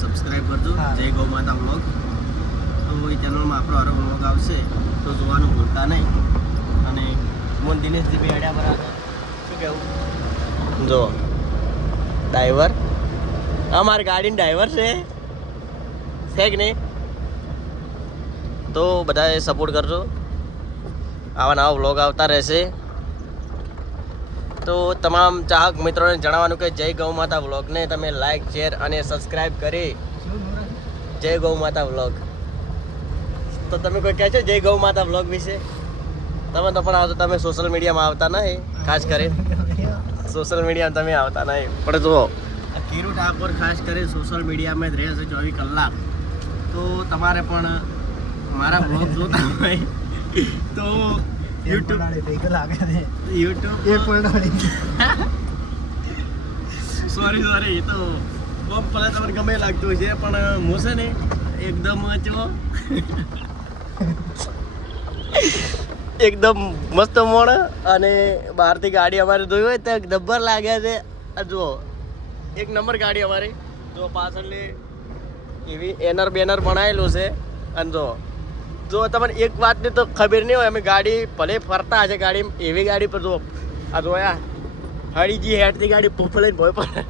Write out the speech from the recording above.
Subscribe કરજો જય ગૌ માતા વ્લોગ. તો એ ચેનલમાં આપણો આરો વ્લોગ આવશે તો જોવાનું ભૂલતા નહીં. અને મોન દિનેશજી બી અડ્યા બરાબર શું કહેવું જો ડ્રાઈવર અમારી ગાડીનો ડ્રાઈવર છે કે નહીં. તો બધાએ સપોર્ટ કરજો, આવા નવા વ્લોગ આવતા રહેશે. તો તમામ ચાહક મિત્રોને જણાવવાનું કે જય ગૌ માતા વ્લોગને તમે લાઈક શેર અને સબસ્ક્રાઈબ કરી જય ગૌ માતા વ્લોગ. તો તમે કોઈ કહે છો જય ગૌ માતા વ્લોગ વિશે? તમે તો પણ આવતો, તમે સોશિયલ મીડિયામાં આવતા નહીં, ખાસ કરીને સોશિયલ મીડિયામાં તમે આવતા નહીં. પણ જુઓ કિરુ ઠાકોર ખાસ કરીને સોશિયલ મીડિયામાં જ રહે છે 24 કલાક. તો તમારે પણ મારા વ્લોગ જોતા હોય તો સોરી એ તો બહુ ભલે તમને ગમે લાગતું છે, પણ હું છે ને એકદમ એકદમ મસ્ત મોડ અને બહારથી ગાડી અમારે જોઈ હોય તો ડબ્બર લાગ્યા છે. જુઓ એક નંબર ગાડી અમારી, જો પાછળની એવી એનર બેનર બનાવેલું છે. અને જો તમને એક વાતની તો ખબર નહીં હોય, અમે ગાડી ભલે ફરતા હશે ગાડી એવી ગાડી પર જો આ જોયા હળીજી હેઠથી ગાડી પોપ લઈને ભોય પડે.